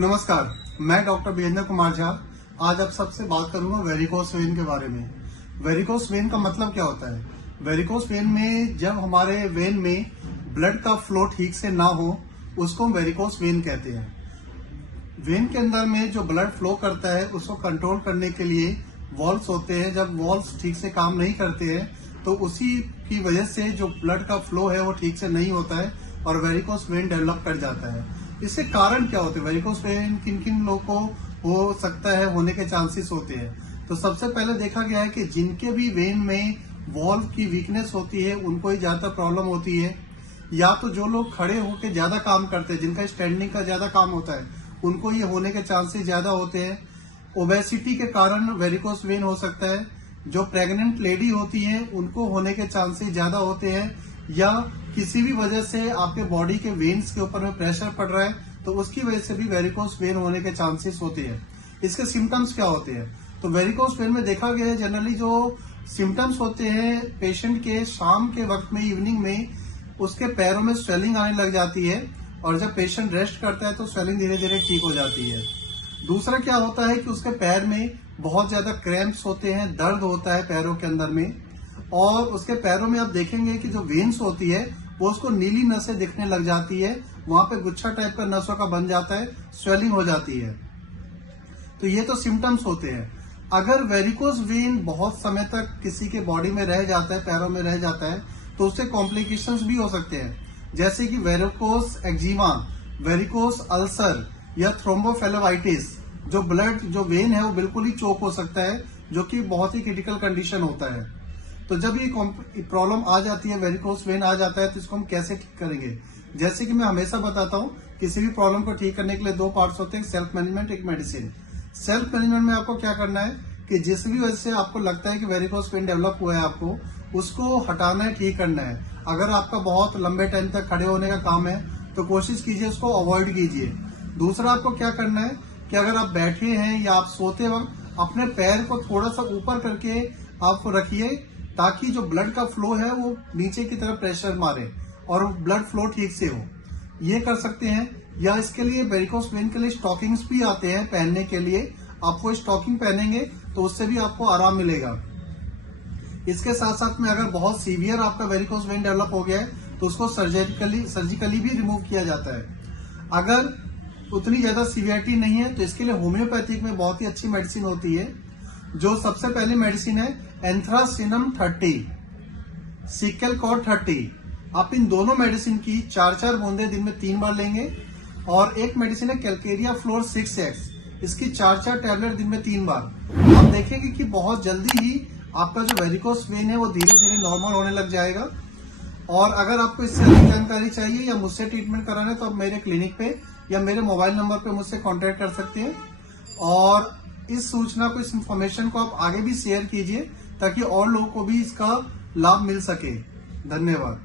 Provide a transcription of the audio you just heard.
नमस्कार, मैं डॉक्टर वीरेंद्र कुमार झा। आज आप सबसे बात करूंगा वेरिकोस वेन के बारे में। वेरिकोस वेन का मतलब क्या होता है? वेरिकोस वेन में जब हमारे वेन में ब्लड का फ्लो ठीक से ना हो, उसको हम वेरिकोस वेन कहते हैं। वेन के अंदर में जो ब्लड फ्लो करता है उसको कंट्रोल करने के लिए वॉल्व्स होते हैं। जब वॉल्व्स ठीक से काम नहीं करते हैं तो उसी की वजह से जो ब्लड का फ्लो है वो ठीक से नहीं होता है और वेरिकोस वेन डेवलप कर जाता है। इसके कारण क्या होते हैं? वेरिकोस वेन किन किन लोगों को हो सकता है होने के चांसेस होते हैं? तो सबसे पहले देखा गया है कि जिनके भी वेन में वॉल्व की वीकनेस होती है उनको ही ज्यादा प्रॉब्लम होती है, या तो जो लोग खड़े होकर ज्यादा काम करते हैं, जिनका स्टैंडिंग का ज्यादा काम होता है, उनको ये होने के चांसेस ज्यादा होते हैं। ओबेसिटी के कारण वेरिकोस वेन हो सकता है। जो प्रेग्नेंट लेडी होती है उनको होने के चांसेस ज्यादा होते हैं, या किसी भी वजह से आपके बॉडी के वेन्स के ऊपर में प्रेशर पड़ रहा है तो उसकी वजह से भी वेरिकोस वेन होने के चांसेस होते हैं। इसके सिम्टम्स क्या होते हैं? तो वेरिकोस वेन में देखा गया है जनरली जो सिम्टम्स होते हैं पेशेंट के, शाम के वक्त में, इवनिंग में उसके पैरों में स्वेलिंग आने लग जाती है, और जब पेशेंट रेस्ट करता है तो स्वेलिंग धीरे धीरे ठीक हो जाती है। दूसरा क्या होता है कि उसके पैर में बहुत ज्यादा क्रैम्प्स होते हैं, दर्द होता है पैरों के अंदर में, और उसके पैरों में आप देखेंगे कि जो वेन्स होती है वो उसको नीली नसें दिखने लग जाती है, वहां पे गुच्छा टाइप का नसों का बन जाता है, स्वेलिंग हो जाती है। तो ये तो सिम्टम्स होते हैं। अगर वेरिकोस वेन बहुत समय तक किसी के बॉडी में रह जाता है, पैरों में रह जाता है, तो उससे कॉम्प्लिकेशंस भी हो सकते हैं, जैसे कि वेरिकोस एक्जिमा, वेरिकोस अल्सर या थ्रोम्बोफेलेवाइटिस। जो वेन है वो बिल्कुल ही चोक हो सकता है, जो कि बहुत ही क्रिटिकल कंडीशन होता है। तो जब ये प्रॉब्लम आ जाती है, वेरिकोस वेन आ जाता है, तो इसको हम कैसे ठीक करेंगे? जैसे कि मैं हमेशा बताता हूँ, किसी भी प्रॉब्लम को ठीक करने के लिए दो पार्ट्स होते हैं, सेल्फ मैनेजमेंट, एक मेडिसिन। सेल्फ मैनेजमेंट में आपको क्या करना है कि जिस भी वजह से आपको लगता है कि वेरिकोस वेन डेवलप हुआ है, आपको उसको हटाना है, ठीक करना है। अगर आपका बहुत लंबे टाइम तक खड़े होने का काम है तो कोशिश कीजिए उसको अवॉइड कीजिए। दूसरा आपको क्या करना है कि अगर आप बैठे हैं या आप सोते वक्त अपने पैर को थोड़ा सा ऊपर करके आप रखिए, ताकि जो ब्लड का फ्लो है वो नीचे की तरफ प्रेशर मारे और ब्लड फ्लो ठीक से हो। ये कर सकते हैं। या इसके लिए वेरिकोस वेन के लिए स्टॉकिंग्स भी आते हैं पहनने के लिए। आप वो स्टॉकिंग पहनेंगे तो उससे भी आपको आराम मिलेगा। इसके साथ साथ में अगर बहुत सीवियर आपका वेरिकोस वेन डेवलप हो गया है तो उसको सर्जिकली भी रिमूव किया जाता है। अगर उतनी ज्यादा सीवियरिटी नहीं है तो इसके लिए होम्योपैथिक में बहुत ही अच्छी मेडिसिन होती है। जो सबसे पहली मेडिसिन है एंथ्रासिनम 30, सिक्केल कॉड 30। आप इन दोनों मेडिसिन की 4-4 बूंदे दिन में 3 बार लेंगे। और एक मेडिसिन है कैलकेरिया फ्लोर 6x, इसकी 4-4 टैबलेट दिन में 3 बार। आप देखेंगे कि बहुत जल्दी ही आपका जो वेरिकोस वेन है वो धीरे धीरे नॉर्मल होने लग जाएगा। और अगर आपको इससे अधिक जानकारी चाहिए या मुझसे ट्रीटमेंट कराना है तो आप मेरे क्लिनिक पे या मेरे मोबाइल नंबर पे मुझसे कांटेक्ट कर सकते हैं। और इस सूचना को, इस इंफॉर्मेशन को आप आगे भी शेयर कीजिए ताकि और लोगों को भी इसका लाभ मिल सके। धन्यवाद।